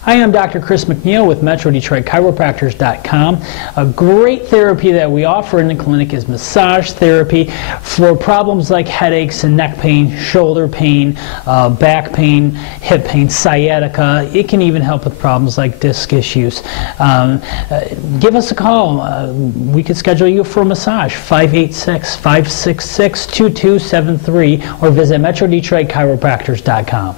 Hi, I'm Dr. Chris McNeil with MetroDetroitChiropractors.com. A great therapy that we offer in the clinic is massage therapy for problems like headaches and neck pain, shoulder pain, back pain, hip pain, sciatica. It can even help with problems like disc issues. Give us a call. We can schedule you for a massage, 586-566-2273, or visit MetroDetroitChiropractors.com.